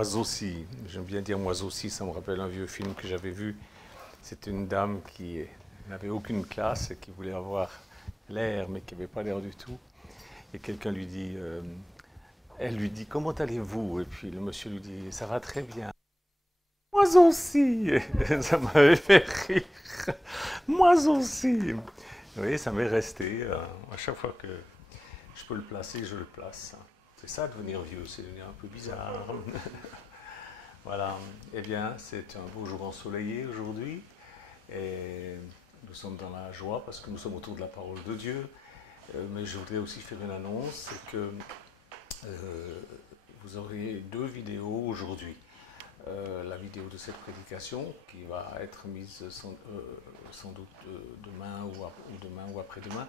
moi aussi. J'aime bien dire moi aussi, ça me rappelle un vieux film que j'avais vu. C'était une dame qui n'avait aucune classe et qui voulait avoir l'air, mais qui n'avait pas l'air du tout. Et quelqu'un lui dit, elle lui dit, comment allez-vous? Et puis le monsieur lui dit, ça va très bien. Moi aussi! Et ça m'avait fait rire. Moi aussi! Vous voyez, ça m'est resté. À chaque fois que je peux le placer, je le place. C'est ça, devenir vieux, c'est devenir un peu bizarre. Voilà. Eh bien, c'est un beau jour ensoleillé aujourd'hui. Et nous sommes dans la joie parce que nous sommes autour de la parole de Dieu. Mais je voudrais aussi faire une annonce, c'est que vous aurez deux vidéos aujourd'hui. La vidéo de cette prédication qui va être mise sans doute demain ou après-demain.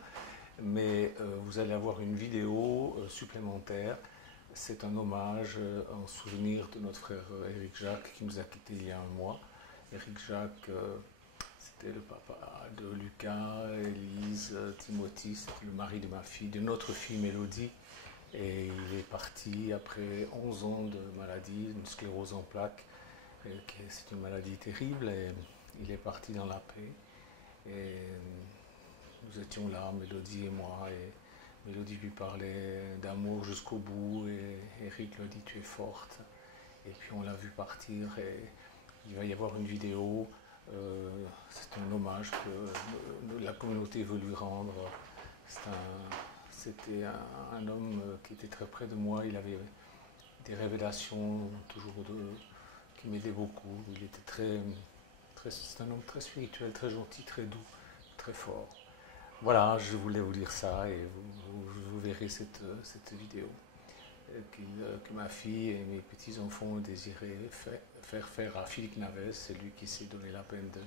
Mais vous allez avoir une vidéo supplémentaire. C'est un hommage en souvenir de notre frère Éric Jacques qui nous a quittés il y a un mois. Éric Jacques, c'était le papa de Lucas, Élise, Timothy, c'était le mari de ma fille, de notre fille Mélodie. Et il est parti après 11 ans de maladie, une sclérose en plaques. C'est une maladie terrible et il est parti dans la paix. Et nous étions là, Mélodie et moi, et Mélodie lui parlait d'amour jusqu'au bout, et Eric lui a dit tu es forte. Et puis on l'a vu partir, et il va y avoir une vidéo, c'est un hommage que la communauté veut lui rendre. C'était un homme qui était très près de moi, il avait des révélations toujours qui m'aidaient beaucoup. Il était c'est un homme très spirituel, très gentil, très doux, très fort. Voilà, je voulais vous dire ça et vous verrez cette vidéo que ma fille et mes petits-enfants désiraient faire à Philippe Naves. C'est lui qui s'est donné la peine de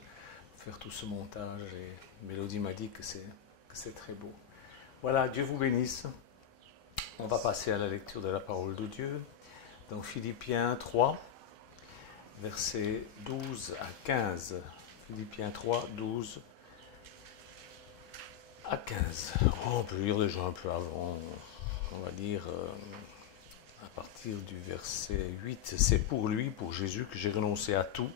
faire tout ce montage et Mélodie m'a dit que c'est très beau. Voilà, Dieu vous bénisse. On va passer à la lecture de la parole de Dieu dans Philippiens 3, versets 12 à 15. Philippiens 3, 12 à 15. On peut lire déjà un peu avant, on va dire à partir du verset 8. C'est pour lui, pour Jésus, que j'ai renoncé à tout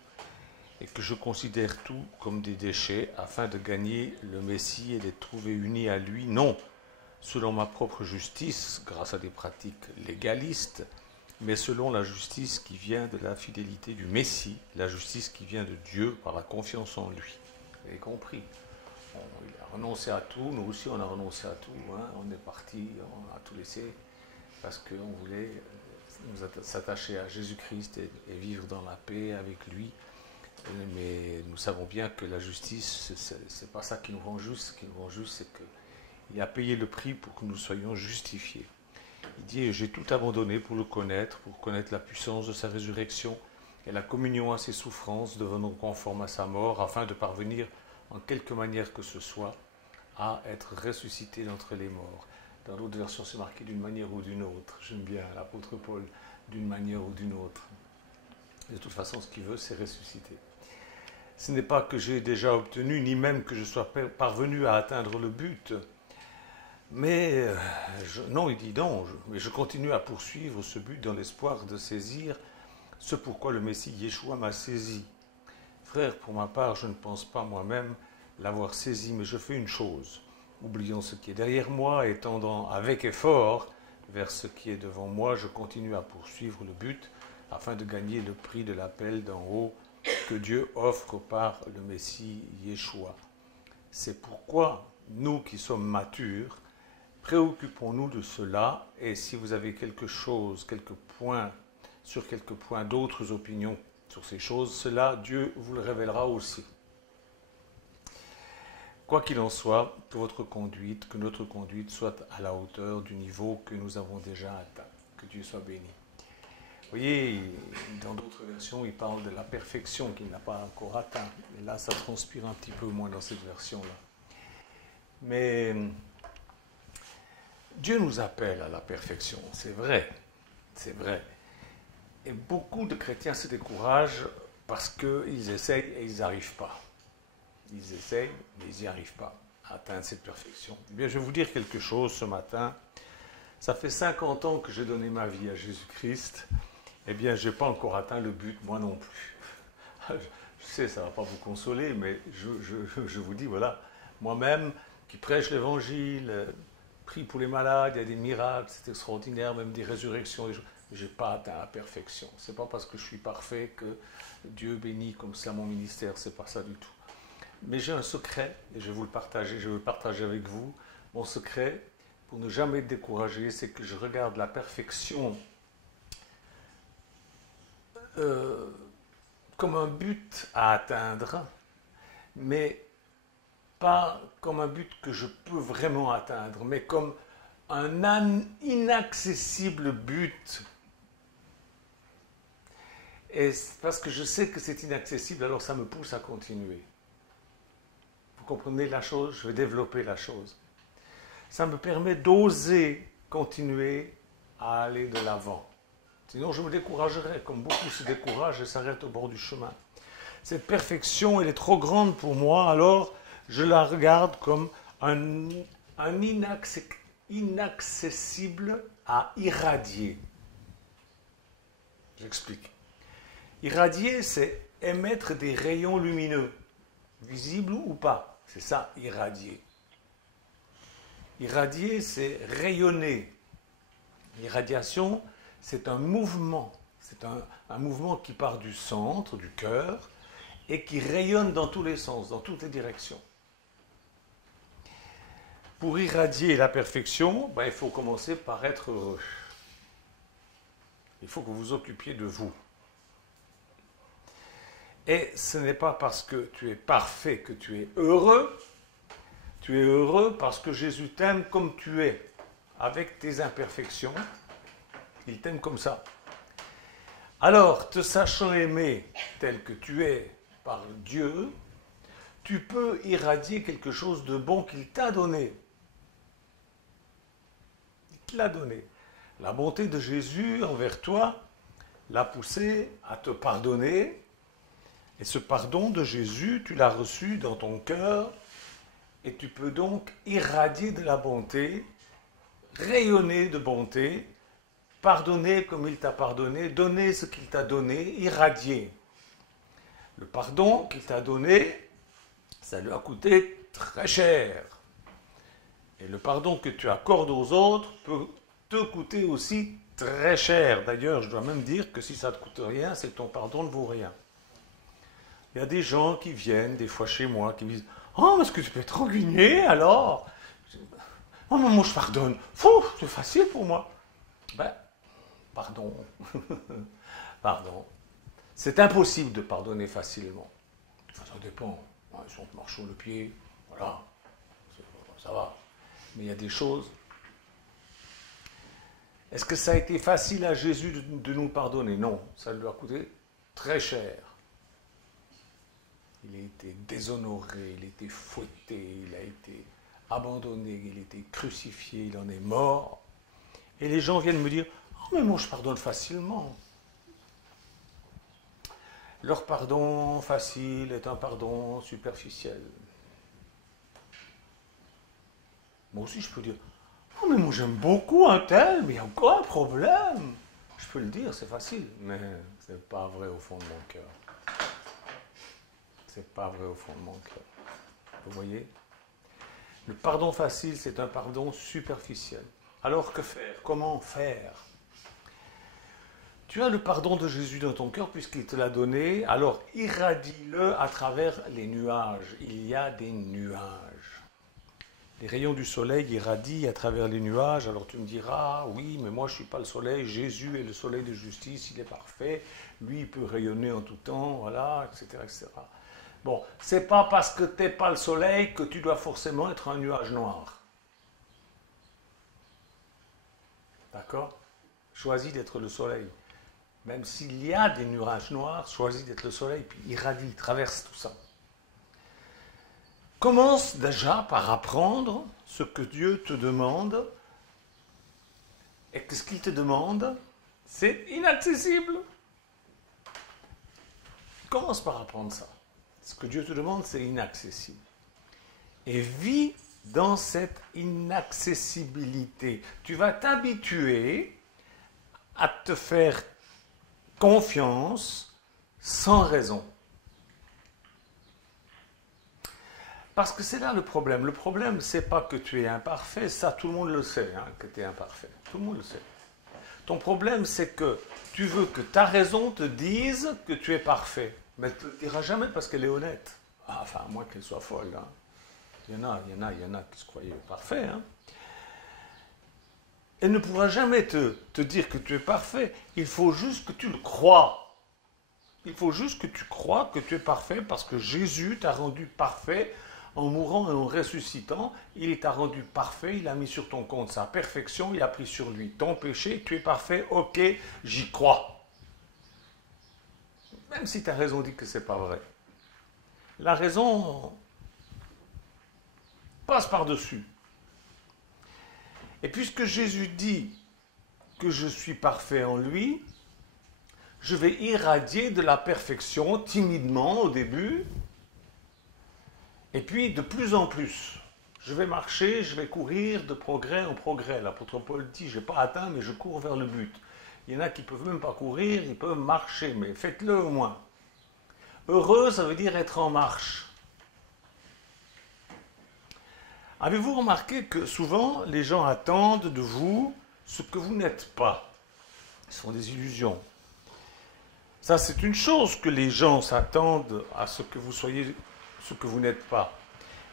et que je considère tout comme des déchets afin de gagner le Messie et d'être trouvé uni à lui, non selon ma propre justice, grâce à des pratiques légalistes, mais selon la justice qui vient de la fidélité du Messie, la justice qui vient de Dieu par la confiance en lui. Vous avez compris? Il a renoncé à tout, nous aussi on a renoncé à tout, hein. On est parti, on a tout laissé parce qu'on voulait s'attacher à Jésus-Christ et vivre dans la paix avec lui. Mais nous savons bien que la justice, c'est pas ça qui nous rend juste. Ce qui nous rend juste, c'est qu'il a payé le prix pour que nous soyons justifiés. Il dit, j'ai tout abandonné pour le connaître, pour connaître la puissance de sa résurrection et la communion à ses souffrances, devenant conforme à sa mort, afin de parvenir en quelque manière que ce soit, à être ressuscité d'entre les morts. Dans d'autres versions, c'est marqué d'une manière ou d'une autre. J'aime bien l'apôtre Paul, d'une manière ou d'une autre. De toute façon, ce qu'il veut, c'est ressusciter. Ce n'est pas que j'ai déjà obtenu, ni même que je sois parvenu à atteindre le but. Mais, non, il dit non, mais je continue à poursuivre ce but dans l'espoir de saisir ce pourquoi le Messie Yeshua m'a saisi. Frère, pour ma part, je ne pense pas moi-même l'avoir saisi, mais je fais une chose. Oubliant ce qui est derrière moi et tendant avec effort vers ce qui est devant moi, je continue à poursuivre le but afin de gagner le prix de l'appel d'en haut que Dieu offre par le Messie Yeshua. C'est pourquoi nous qui sommes matures, préoccupons-nous de cela, et si vous avez quelques points d'autres opinions sur ces choses, cela, Dieu vous le révélera aussi. Quoi qu'il en soit, que notre conduite soit à la hauteur du niveau que nous avons déjà atteint. Que Dieu soit béni. Vous voyez, dans d'autres versions, il parle de la perfection qu'il n'a pas encore atteint. Et là, ça transpire un petit peu moins dans cette version-là. Mais Dieu nous appelle à la perfection, c'est vrai, c'est vrai. Et beaucoup de chrétiens se découragent parce qu'ils essayent et ils n'y arrivent pas. Ils essayent, mais ils n'y arrivent pas à atteindre cette perfection. Eh bien, je vais vous dire quelque chose ce matin. Ça fait 50 ans que j'ai donné ma vie à Jésus-Christ. Eh bien, je n'ai pas encore atteint le but, moi non plus. Je sais, ça ne va pas vous consoler, mais je vous dis, voilà, moi-même qui prêche l'évangile, prie pour les malades, il y a des miracles, c'est extraordinaire, même des résurrections, je n'ai pas atteint la perfection. Ce n'est pas parce que je suis parfait que Dieu bénit comme ça mon ministère, ce n'est pas ça du tout. Mais j'ai un secret, et je vais vous le partager, je veux le partager avec vous. Mon secret, pour ne jamais être découragé, c'est que je regarde la perfection comme un but à atteindre, mais pas comme un but que je peux vraiment atteindre, mais comme un inaccessible but. Et parce que je sais que c'est inaccessible, alors ça me pousse à continuer. Vous comprenez la chose? Je vais développer la chose. Ça me permet d'oser continuer à aller de l'avant. Sinon, je me découragerais, comme beaucoup se découragent et s'arrêtent au bord du chemin. Cette perfection, elle est trop grande pour moi, alors je la regarde comme un inaccessible à irradier. J'explique. Irradier, c'est émettre des rayons lumineux, visibles ou pas. C'est ça, irradier. Irradier, c'est rayonner. L'irradiation, c'est un mouvement. C'est un mouvement qui part du centre, du cœur, et qui rayonne dans tous les sens, dans toutes les directions. Pour irradier la perfection, il faut commencer par être heureux. Il faut que vous vous occupiez de vous. Et ce n'est pas parce que tu es parfait que tu es heureux. Tu es heureux parce que Jésus t'aime comme tu es, avec tes imperfections. Il t'aime comme ça. Alors, te sachant aimé tel que tu es par Dieu, tu peux irradier quelque chose de bon qu'il t'a donné. Il te l'a donné. La bonté de Jésus envers toi l'a poussé à te pardonner. Et ce pardon de Jésus, tu l'as reçu dans ton cœur. Et tu peux donc irradier de la bonté, rayonner de bonté, pardonner comme il t'a pardonné, donner ce qu'il t'a donné, irradier. Le pardon qu'il t'a donné, ça lui a coûté très cher. Et le pardon que tu accordes aux autres peut te coûter aussi très cher. D'ailleurs, je dois même dire que si ça ne te coûte rien, c'est que ton pardon ne vaut rien. Il y a des gens qui viennent des fois chez moi, qui me disent « Oh, mais est-ce que tu peux être rancunier alors ?»« Oh, mais moi je pardonne. Fou, c'est facile pour moi. » Pardon. Pardon. C'est impossible de pardonner facilement. Ça dépend. Si on te marche sur le pied, voilà, ça va. Mais il y a des choses. Est-ce que ça a été facile à Jésus de nous pardonner? Non, ça lui a coûté très cher. Il a été déshonoré, il a été fouetté, il a été abandonné, il a été crucifié, il en est mort. Et les gens viennent me dire « Oh, mais moi je pardonne facilement. » Leur pardon facile est un pardon superficiel. Moi aussi je peux dire « Oh, mais moi j'aime beaucoup un tel, mais il y a encore un problème. » Je peux le dire, c'est facile, mais ce n'est pas vrai au fond de mon cœur. C'est pas vrai au fond de mon cœur. Vous voyez? Le pardon facile, c'est un pardon superficiel. Alors que faire? Comment faire? Tu as le pardon de Jésus dans ton cœur puisqu'il te l'a donné, alors irradie-le à travers les nuages. Il y a des nuages. Les rayons du soleil irradient à travers les nuages. Alors tu me diras, oui, mais moi je ne suis pas le soleil, Jésus est le soleil de justice, il est parfait, lui il peut rayonner en tout temps, voilà, etc. etc. Bon, c'est pas parce que tu n'es pas le soleil que tu dois forcément être un nuage noir. D'accord? Choisis d'être le soleil. Même s'il y a des nuages noirs, choisis d'être le soleil, puis irradie, traverse tout ça. Commence déjà par apprendre ce que Dieu te demande, et que ce qu'il te demande, c'est inaccessible. Commence par apprendre ça. Ce que Dieu te demande, c'est inaccessible. Et vis dans cette inaccessibilité. Tu vas t'habituer à te faire confiance sans raison. Parce que c'est là le problème. Le problème, c'est pas que tu es imparfait, ça tout le monde le sait, hein, que tu es imparfait. Tout le monde le sait. Ton problème, c'est que tu veux que ta raison te dise que tu es parfait. Mais elle ne te le dira jamais parce qu'elle est honnête. Ah, enfin, à moins qu'elle soit folle. Hein. Il y en a qui se croyaient parfaits. Hein. Elle ne pourra jamais te dire que tu es parfait. Il faut juste que tu le crois. Il faut juste que tu crois que tu es parfait parce que Jésus t'a rendu parfait en mourant et en ressuscitant. Il t'a rendu parfait, il a mis sur ton compte sa perfection, il a pris sur lui ton péché, tu es parfait, ok, j'y crois. Même si ta raison dit que ce n'est pas vrai. La raison passe par-dessus. Et puisque Jésus dit que je suis parfait en lui, je vais irradier de la perfection timidement au début, et puis de plus en plus. Je vais marcher, je vais courir de progrès en progrès. L'apôtre Paul dit, je n'ai pas atteint, mais je cours vers le but. Il y en a qui ne peuvent même pas courir, ils peuvent marcher, mais faites-le au moins. Heureux, ça veut dire être en marche. Avez-vous remarqué que souvent, les gens attendent de vous ce que vous n'êtes pas? Ce sont des illusions. Ça, c'est une chose que les gens s'attendent à ce que vous soyez ce que vous n'êtes pas.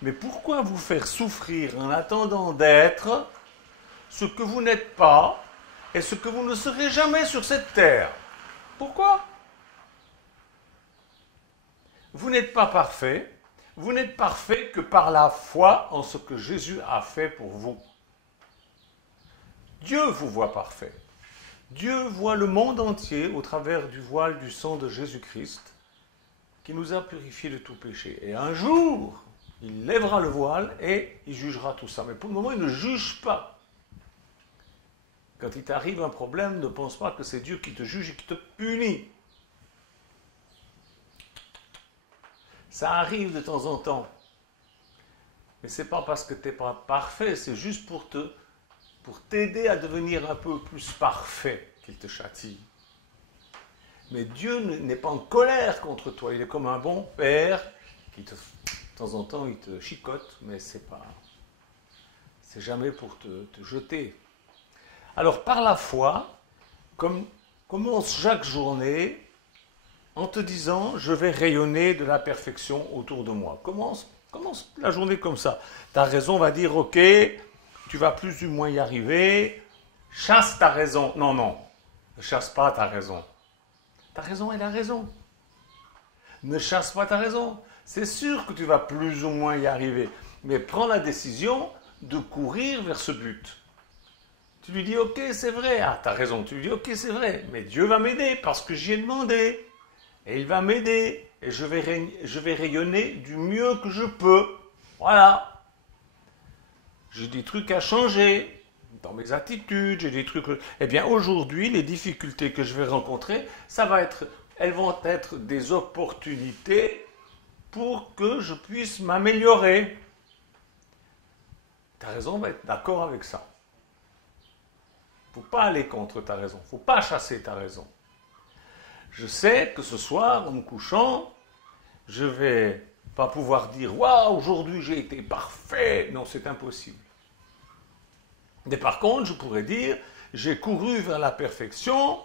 Mais pourquoi vous faire souffrir en attendant d'être ce que vous n'êtes pas et ce que vous ne serez jamais sur cette terre? Pourquoi? Vous n'êtes pas parfait. Vous n'êtes parfait que par la foi en ce que Jésus a fait pour vous. Dieu vous voit parfait. Dieu voit le monde entier au travers du voile du sang de Jésus-Christ qui nous a purifiés de tout péché. Et un jour, il lèvera le voile et il jugera tout ça. Mais pour le moment, il ne juge pas. Quand il t'arrive un problème, ne pense pas que c'est Dieu qui te juge et qui te punit. Ça arrive de temps en temps. Mais ce n'est pas parce que tu n'es pas parfait, c'est juste pour t'aider à devenir un peu plus parfait qu'il te châtie. Mais Dieu n'est pas en colère contre toi. Il est comme un bon père qui de temps en temps, il te chicote, mais c'est jamais pour te jeter. Alors, par la foi, commence chaque journée en te disant, je vais rayonner de la perfection autour de moi. Commence la journée comme ça. Ta raison va dire, ok, tu vas plus ou moins y arriver. Chasse ta raison. Non, ne chasse pas ta raison. Ta raison est la raison. Ne chasse pas ta raison. C'est sûr que tu vas plus ou moins y arriver. Mais prends la décision de courir vers ce but. Tu lui dis, ok, c'est vrai. Ah, tu as raison. Tu lui dis, ok, c'est vrai. Mais Dieu va m'aider parce que j'y ai demandé. Et il va m'aider. Et je vais rayonner du mieux que je peux. Voilà. J'ai des trucs à changer dans mes attitudes, j'ai des trucs... Eh bien, aujourd'hui, les difficultés que je vais rencontrer, elles vont être des opportunités pour que je puisse m'améliorer. Ta raison va être d'accord avec ça. Il ne faut pas aller contre ta raison. Il ne faut pas chasser ta raison. Je sais que ce soir, en me couchant, je ne vais pas pouvoir dire « Waouh, aujourd'hui j'ai été parfait !» Non, c'est impossible. Mais par contre, je pourrais dire, j'ai couru vers la perfection,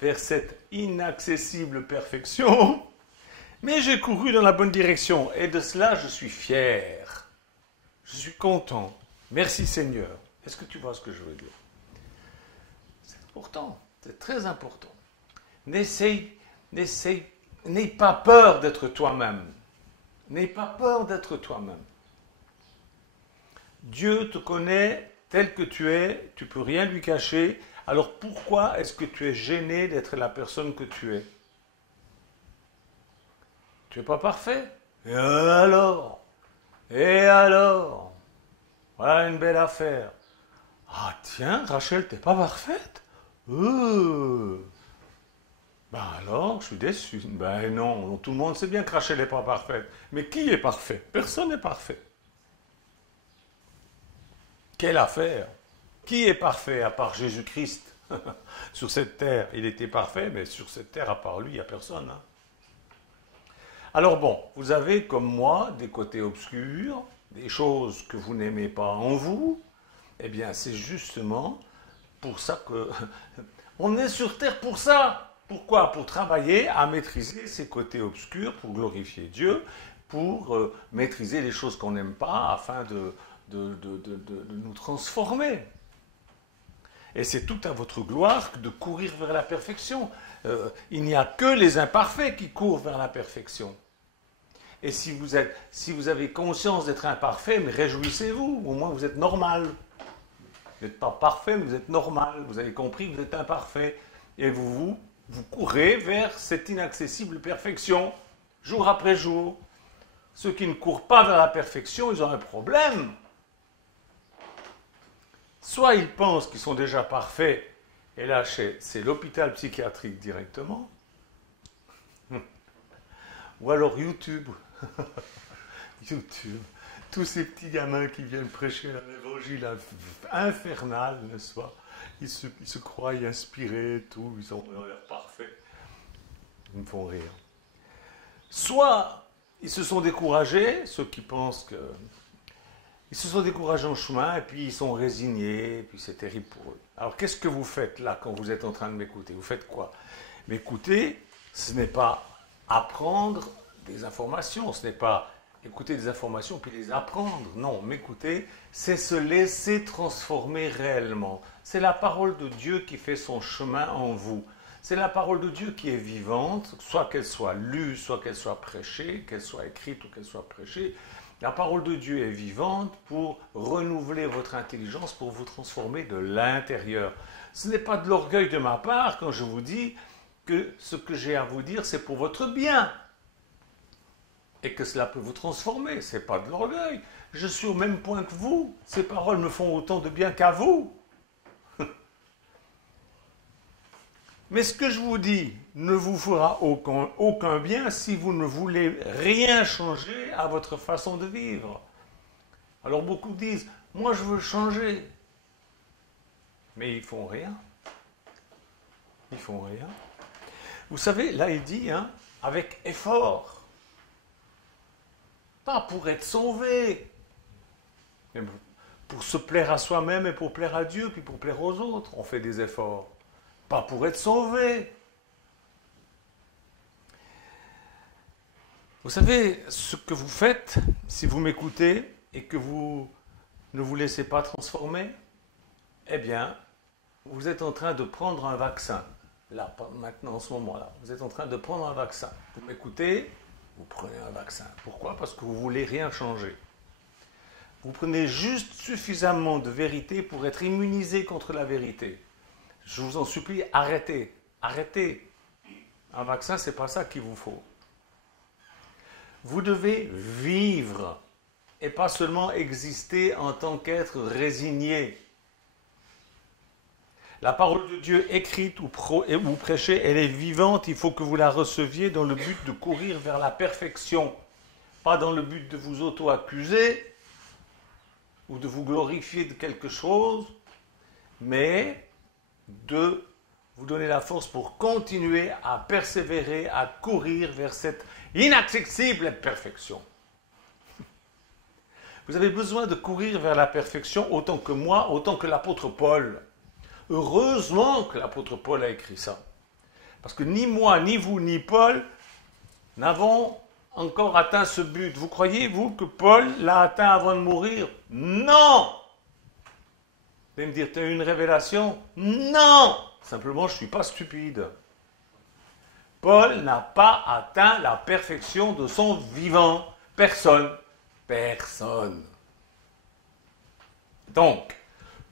vers cette inaccessible perfection, mais j'ai couru dans la bonne direction. Et de cela, je suis fier. Je suis content. Merci Seigneur. Est-ce que tu vois ce que je veux dire? C'est important. C'est très important. N'aie pas peur d'être toi-même. N'aie pas peur d'être toi-même. Dieu te connaît tel que tu es, tu ne peux rien lui cacher. Alors pourquoi est-ce que tu es gêné d'être la personne que tu es? Tu n'es pas parfait? Et alors? Voilà une belle affaire. Ah tiens, Rachel, tu n'es pas parfaite? Ben alors, je suis déçu. Ben non, tout le monde sait bien que Rachel n'est pas parfaite. Mais qui est parfait? Personne n'est parfait. Quelle affaire! Qui est parfait à part Jésus-Christ? Sur cette terre, il était parfait, mais sur cette terre, à part lui, il n'y a personne. Hein. Alors bon, vous avez comme moi des côtés obscurs, des choses que vous n'aimez pas en vous. Eh bien, c'est justement pour ça que on est sur terre pour ça. Pourquoi? Pour travailler à maîtriser ces côtés obscurs, pour glorifier Dieu, pour maîtriser les choses qu'on n'aime pas, afin de nous transformer. Et c'est tout à votre gloire de courir vers la perfection. Il n'y a que les imparfaits qui courent vers la perfection. Et si vous avez conscience d'être imparfait, mais réjouissez-vous, au moins vous êtes normal. Vous n'êtes pas parfait, mais vous êtes normal. Vous avez compris que vous êtes imparfait. Et vous courez vers cette inaccessible perfection, jour après jour. Ceux qui ne courent pas vers la perfection, ils ont un problème. Soit ils pensent qu'ils sont déjà parfaits, et là c'est l'hôpital psychiatrique directement, ou alors YouTube. YouTube. Tous ces petits gamins qui viennent prêcher un évangile infernal, n'est-ce pas? Ils se croient inspirés, tout, ils ont l'air parfaits. Ils me font rire. Soit ils se sont découragés, ceux qui pensent que... Ils se sont découragés en chemin, et puis ils sont résignés, et puis c'est terrible pour eux. Alors qu'est-ce que vous faites là, quand vous êtes en train de m'écouter? Vous faites quoi? M'écouter, ce n'est pas apprendre des informations, ce n'est pas écouter des informations puis les apprendre. Non, m'écouter, c'est se laisser transformer réellement. C'est la parole de Dieu qui fait son chemin en vous. C'est la parole de Dieu qui est vivante, soit qu'elle soit lue, soit qu'elle soit prêchée, qu'elle soit écrite ou qu'elle soit prêchée. La parole de Dieu est vivante pour renouveler votre intelligence, pour vous transformer de l'intérieur. Ce n'est pas de l'orgueil de ma part quand je vous dis que ce que j'ai à vous dire, c'est pour votre bien. Et que cela peut vous transformer. Ce n'est pas de l'orgueil. Je suis au même point que vous. Ces paroles me font autant de bien qu'à vous. Mais ce que je vous dis ne vous fera aucun bien si vous ne voulez rien changer à votre façon de vivre. Alors beaucoup disent, moi je veux changer. Mais ils font rien. Ils font rien. Vous savez, là il dit, hein, avec effort. Pas pour être sauvé. Mais pour se plaire à soi-même et pour plaire à Dieu, puis pour plaire aux autres, on fait des efforts. Pas pour être sauvé. Vous savez, ce que vous faites, si vous m'écoutez et que vous ne vous laissez pas transformer, eh bien, vous êtes en train de prendre un vaccin. Là, maintenant, en ce moment-là, vous êtes en train de prendre un vaccin. Vous m'écoutez, vous prenez un vaccin. Pourquoi? Parce que vous ne voulez rien changer. Vous prenez juste suffisamment de vérité pour être immunisé contre la vérité. Je vous en supplie, arrêtez. Arrêtez. Un vaccin, ce n'est pas ça qu'il vous faut. Vous devez vivre et pas seulement exister en tant qu'être résigné. La parole de Dieu écrite ou prêchée, elle est vivante, il faut que vous la receviez dans le but de courir vers la perfection. Pas dans le but de vous auto-accuser ou de vous glorifier de quelque chose, mais de vous donner la force pour continuer à persévérer, à courir vers cette inaccessible perfection. Vous avez besoin de courir vers la perfection autant que moi, autant que l'apôtre Paul. Heureusement que l'apôtre Paul a écrit ça. Parce que ni moi, ni vous, ni Paul n'avons encore atteint ce but. Vous croyez, vous, que Paul l'a atteint avant de mourir? Non! Vous allez me dire, tu as eu une révélation? Non! Simplement, je ne suis pas stupide. Paul n'a pas atteint la perfection de son vivant. Personne. Personne. Donc,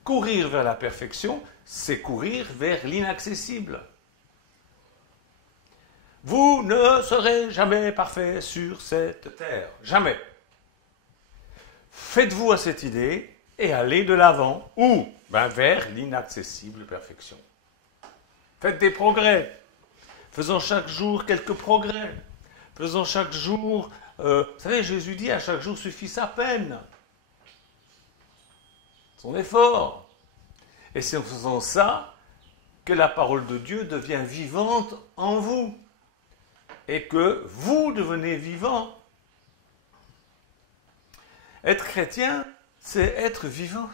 courir vers la perfection, c'est courir vers l'inaccessible. Vous ne serez jamais parfait sur cette terre. Jamais. Faites-vous à cette idée et allez de l'avant. Où? Vers l'inaccessible perfection. Faites des progrès. Faisons chaque jour quelques progrès. Faisons chaque jour... vous savez, Jésus dit, à chaque jour suffit sa peine. Son effort. Et c'est en faisant ça que la parole de Dieu devient vivante en vous et que vous devenez vivant. Être chrétien, c'est être vivant.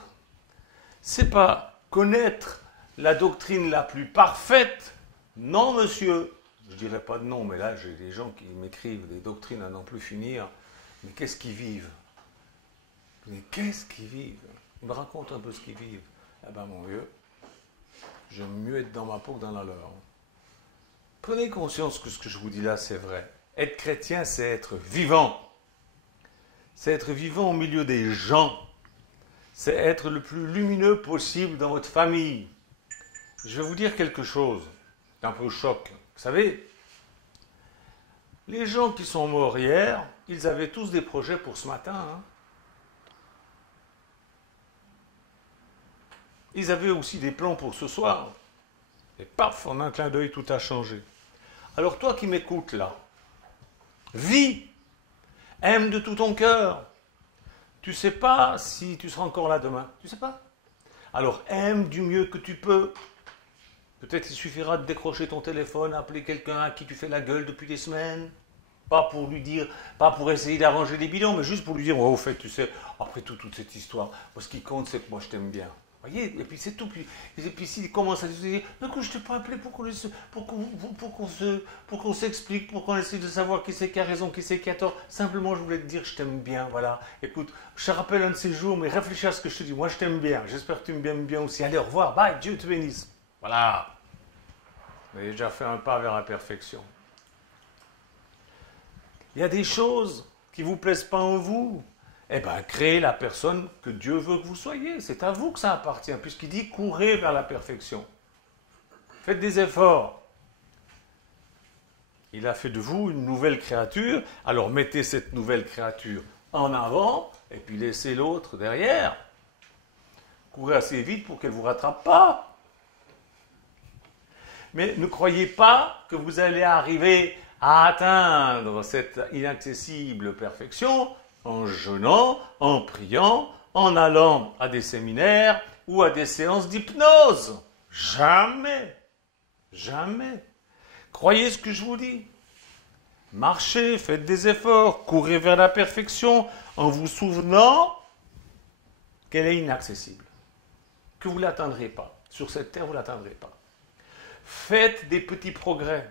C'est pas connaître la doctrine la plus parfaite. Non, monsieur. Je dirais pas de non, mais là, j'ai des gens qui m'écrivent des doctrines à n'en plus finir. Mais qu'est-ce qu'ils vivent? Mais qu'est-ce qu'ils vivent? Ils me racontent un peu ce qu'ils vivent. Eh ben, mon vieux, j'aime mieux être dans ma peau que dans la leur. Prenez conscience que ce que je vous dis là, c'est vrai. Être chrétien, c'est être vivant. C'est être vivant au milieu des gens. C'est être le plus lumineux possible dans votre famille. Je vais vous dire quelque chose d'un peu choc. Vous savez, les gens qui sont morts hier, ils avaient tous des projets pour ce matin. Hein. Ils avaient aussi des plans pour ce soir. Et paf, en un clin d'œil, tout a changé. Alors toi qui m'écoutes là, vis, aime de tout ton cœur. Tu sais pas si tu seras encore là demain. Tu sais pas. Alors aime du mieux que tu peux. Peut-être il suffira de décrocher ton téléphone, appeler quelqu'un à qui tu fais la gueule depuis des semaines. Pas pour lui dire, pas pour essayer d'arranger des bidons, mais juste pour lui dire, oh, au fait, tu sais, après tout, toute cette histoire, moi, ce qui compte, c'est que moi, je t'aime bien. Vous voyez, et puis c'est tout. Et puis s'il commence à dire, non, que je t'ai pas appelé pour qu'on s'explique, pour qu'on essaie de savoir qui c'est qui a raison, qui c'est qui a tort. Simplement, je voulais te dire, je t'aime bien, voilà. Écoute, je te rappelle un de ces jours, mais réfléchis à ce que je te dis. Moi, je t'aime bien. J'espère que tu m'aimes bien aussi. Allez, au revoir. Bye. Dieu te bénisse. Voilà. Vous avez déjà fait un pas vers la perfection. Il y a des choses qui ne vous plaisent pas en vous. Eh bien, créez la personne que Dieu veut que vous soyez. C'est à vous que ça appartient, puisqu'il dit courez vers la perfection. Faites des efforts. Il a fait de vous une nouvelle créature, alors mettez cette nouvelle créature en avant, et puis laissez l'autre derrière. Courez assez vite pour qu'elle ne vous rattrape pas. Mais ne croyez pas que vous allez arriver à atteindre cette inaccessible perfection en jeûnant, en priant, en allant à des séminaires ou à des séances d'hypnose. Jamais. Jamais. Croyez ce que je vous dis. Marchez, faites des efforts, courez vers la perfection en vous souvenant qu'elle est inaccessible. Que vous ne l'atteindrez pas. Sur cette terre, vous ne l'atteindrez pas. Faites des petits progrès.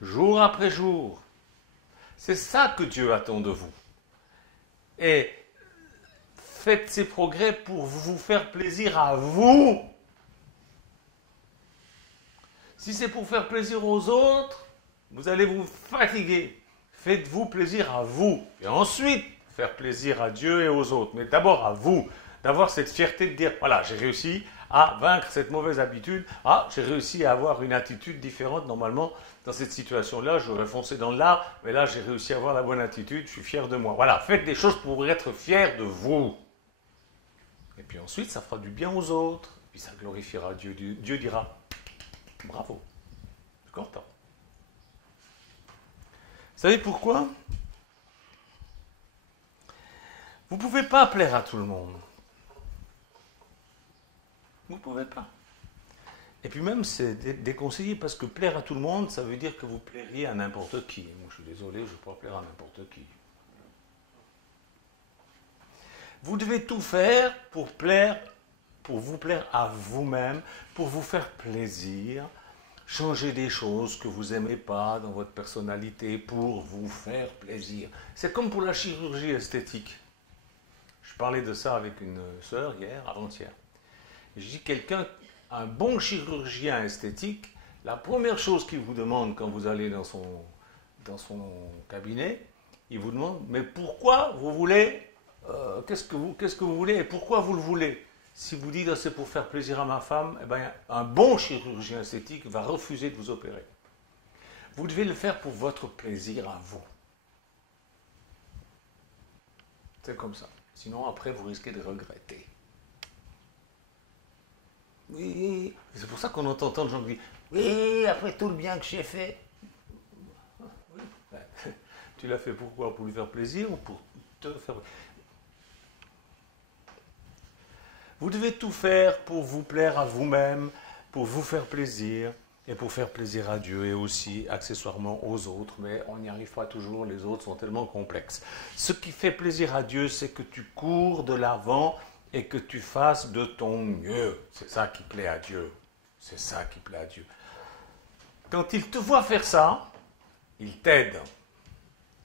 Jour après jour. C'est ça que Dieu attend de vous. Et faites ces progrès pour vous faire plaisir à vous. Si c'est pour faire plaisir aux autres, vous allez vous fatiguer. Faites-vous plaisir à vous. Et ensuite, faire plaisir à Dieu et aux autres. Mais d'abord à vous. D'avoir cette fierté de dire, voilà, j'ai réussi à vaincre cette mauvaise habitude. Ah, j'ai réussi à avoir une attitude différente. Normalement, dans cette situation-là, j'aurais foncé dans l'art, mais là, j'ai réussi à avoir la bonne attitude. Je suis fier de moi. Voilà, faites des choses pour être fier de vous. Et puis ensuite, ça fera du bien aux autres. Puis ça glorifiera Dieu. Dieu dira, bravo, je suis content. Vous savez pourquoi? Vous ne pouvez pas plaire à tout le monde. Vous ne pouvez pas. Et puis même, c'est déconseillé parce que plaire à tout le monde, ça veut dire que vous plairiez à n'importe qui. Moi, je suis désolé, je ne peux pas plaire à n'importe qui. Vous devez tout faire pour vous plaire à vous-même, pour vous faire plaisir, changer des choses que vous n'aimez pas dans votre personnalité pour vous faire plaisir. C'est comme pour la chirurgie esthétique. Je parlais de ça avec une sœur hier, avant-hier. Je dis un bon chirurgien esthétique, la première chose qu'il vous demande quand vous allez dans son cabinet, il vous demande, mais pourquoi vous voulez, qu'est-ce que vous voulez et pourquoi vous le voulez? Si vous dites, c'est pour faire plaisir à ma femme, eh bien, un bon chirurgien esthétique va refuser de vous opérer. Vous devez le faire pour votre plaisir à vous. C'est comme ça. Sinon, après, vous risquez de regretter. Oui, c'est pour ça qu'on entend tant de gens qui disent oui, après tout le bien que j'ai fait. Oui. Tu l'as fait pourquoi? Pour lui faire plaisir ou pour te faire... Vous devez tout faire pour vous plaire à vous-même, pour vous faire plaisir et pour faire plaisir à Dieu et aussi accessoirement aux autres, mais on n'y arrive pas toujours, les autres sont tellement complexes. Ce qui fait plaisir à Dieu, c'est que tu cours de l'avant et que tu fasses de ton mieux. C'est ça qui plaît à Dieu. C'est ça qui plaît à Dieu. Quand il te voit faire ça, il t'aide.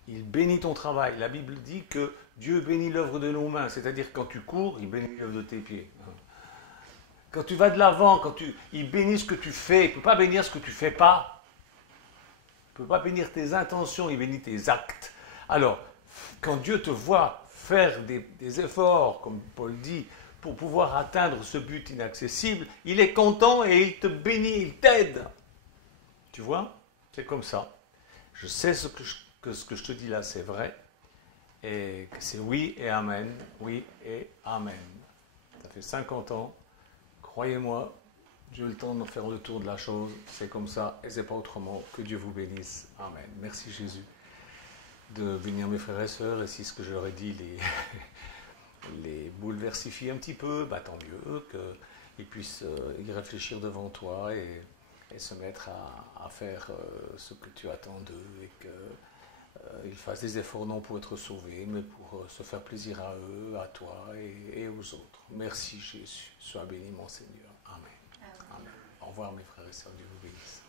Il bénit ton travail. La Bible dit que Dieu bénit l'œuvre de nos mains, c'est-à-dire quand tu cours, il bénit l'œuvre de tes pieds. Quand tu vas de l'avant, il bénit ce que tu fais, il ne peut pas bénir ce que tu ne fais pas. Il ne peut pas bénir tes intentions, il bénit tes actes. Alors, quand Dieu te voit faire des efforts, comme Paul dit, pour pouvoir atteindre ce but inaccessible, il est content et il te bénit, il t'aide. Tu vois? C'est comme ça. Je sais que ce que je te dis là, c'est vrai, et que c'est oui et amen, oui et amen. Ça fait 50 ans. Croyez-moi, j'ai eu le temps de faire le tour de la chose, c'est comme ça et c'est pas autrement. Que Dieu vous bénisse. Amen. Merci Jésus de bénir mes frères et sœurs, et si ce que je leur ai dit les bouleversifie un petit peu, bah, tant mieux, qu'ils puissent y réfléchir devant toi et se mettre à faire ce que tu attends d'eux et qu'ils fassent des efforts non pour être sauvés, mais pour se faire plaisir à eux, à toi et aux autres. Merci Jésus. Sois béni mon Seigneur. Amen. Amen. Au revoir mes frères et sœurs. Dieu vous bénisse.